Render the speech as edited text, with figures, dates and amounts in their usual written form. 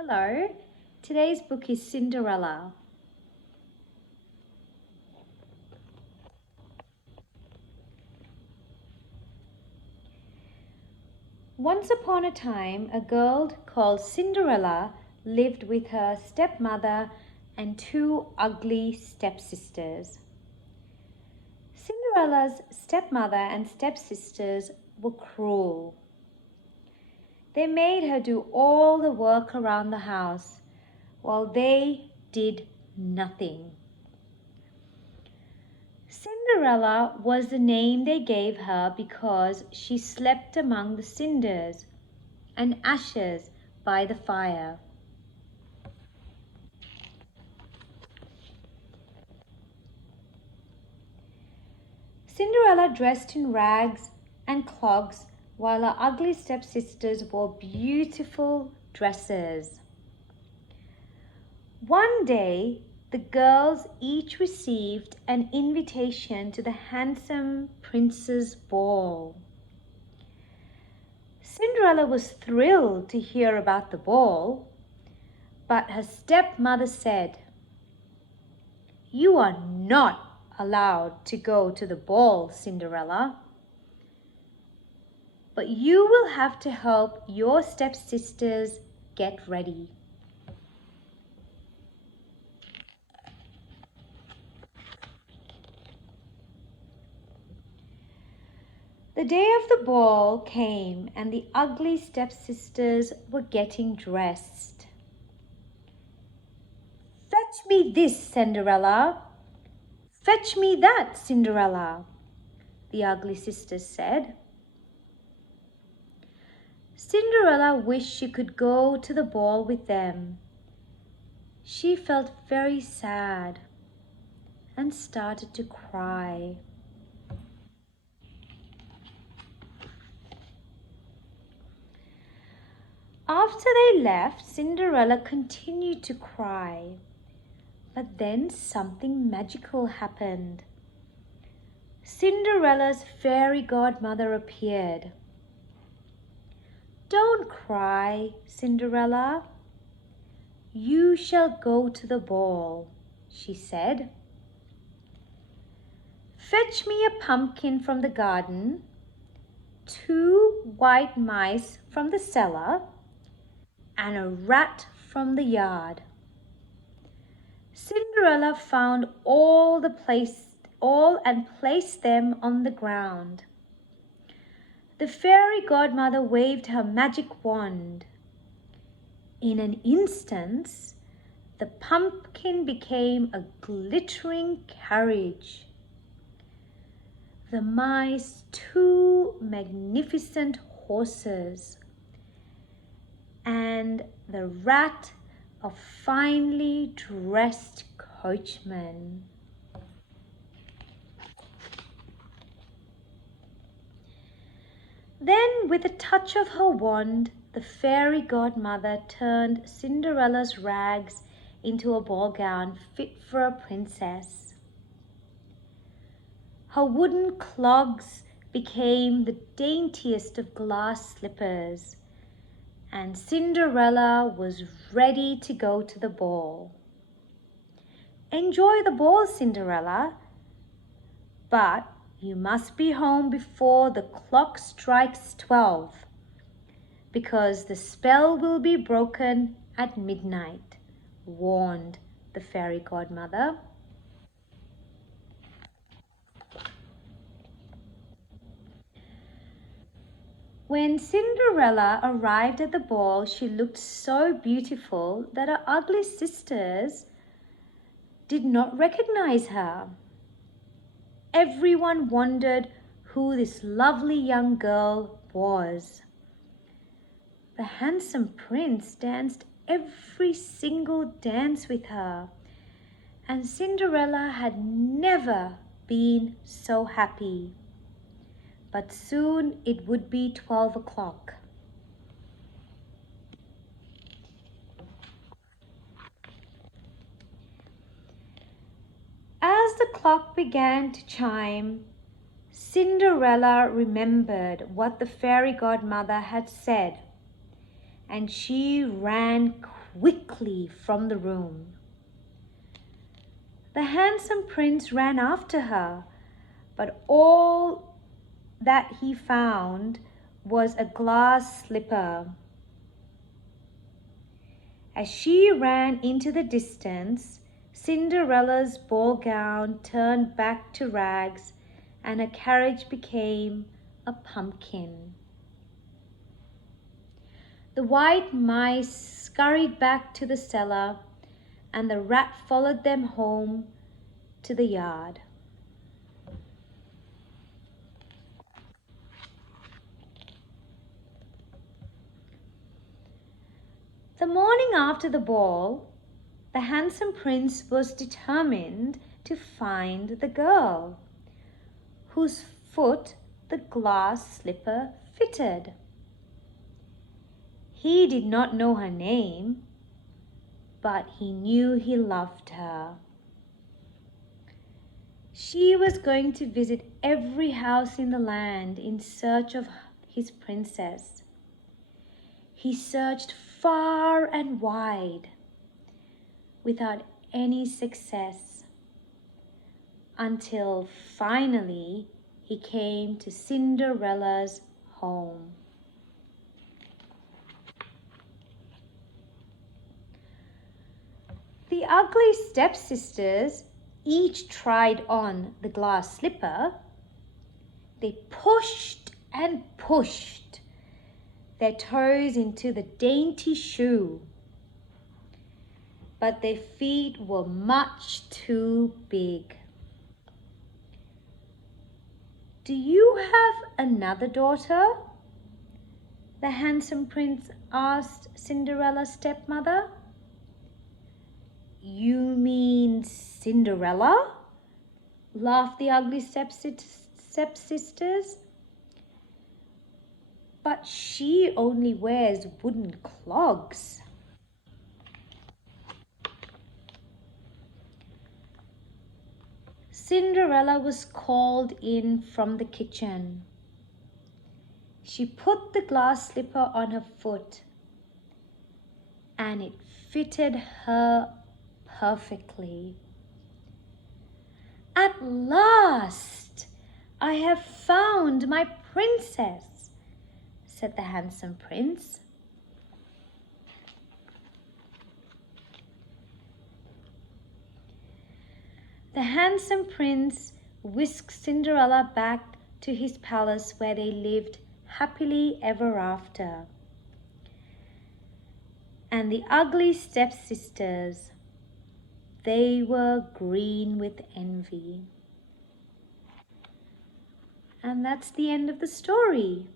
Hello, today's book is Cinderella. Once upon a time, a girl called Cinderella lived with her stepmother and two ugly stepsisters. Cinderella's stepmother and stepsisters were cruel. They made her do all the work around the house while they did nothing. Cinderella was the name they gave her because she slept among the cinders and ashes by the fire. Cinderella dressed in rags and clogs while her ugly stepsisters wore beautiful dresses. One day, the girls each received an invitation to the handsome prince's ball. Cinderella was thrilled to hear about the ball, but her stepmother said, "You are not allowed to go to the ball, Cinderella, but you will have to help your stepsisters get ready." The day of the ball came and the ugly stepsisters were getting dressed. "Fetch me this, Cinderella. Fetch me that, Cinderella," the ugly sisters said. Cinderella wished she could go to the ball with them. She felt very sad and started to cry. After they left, Cinderella continued to cry. But then something magical happened. Cinderella's fairy godmother appeared. "Don't cry, Cinderella. You shall go to the ball," she said. "Fetch me a pumpkin from the garden, 2 white mice from the cellar, and a rat from the yard." Cinderella found all and placed them on the ground. The fairy godmother waved her magic wand. In an instant, the pumpkin became a glittering carriage. The mice, 2 magnificent horses, and the rat, a finely dressed coachman. Then, with a touch of her wand, the fairy godmother turned Cinderella's rags into a ball gown fit for a princess. Her wooden clogs became the daintiest of glass slippers, and Cinderella was ready to go to the ball. "Enjoy the ball, Cinderella, but you must be home before the clock strikes 12, because the spell will be broken at midnight," warned the fairy godmother. When Cinderella arrived at the ball, she looked so beautiful that her ugly sisters did not recognize her. Everyone wondered who this lovely young girl was. The handsome prince danced every single dance with her, and Cinderella had never been so happy. But soon it would be 12 o'clock. As the clock began to chime, Cinderella remembered what the fairy godmother had said, and she ran quickly from the room. The handsome prince ran after her, but all that he found was a glass slipper. As she ran into the distance, Cinderella's ball gown turned back to rags and her carriage became a pumpkin. The white mice scurried back to the cellar and the rat followed them home to the yard. The morning after the ball, the handsome prince was determined to find the girl whose foot the glass slipper fitted. He did not know her name, but he knew he loved her. She was going to visit every house in the land in search of his princess. He searched far and wide without any success until finally he came to Cinderella's home. The ugly stepsisters each tried on the glass slipper. They pushed and pushed their toes into the dainty shoe, but their feet were much too big. "Do you have another daughter?" the handsome prince asked Cinderella's stepmother. "You mean Cinderella?" laughed the ugly stepsisters. "But she only wears wooden clogs." Cinderella was called in from the kitchen. She put the glass slipper on her foot, and it fitted her perfectly. "At last, I have found my princess," said the handsome prince. The handsome prince whisked Cinderella back to his palace where they lived happily ever after. And the ugly stepsisters, they were green with envy. And that's the end of the story.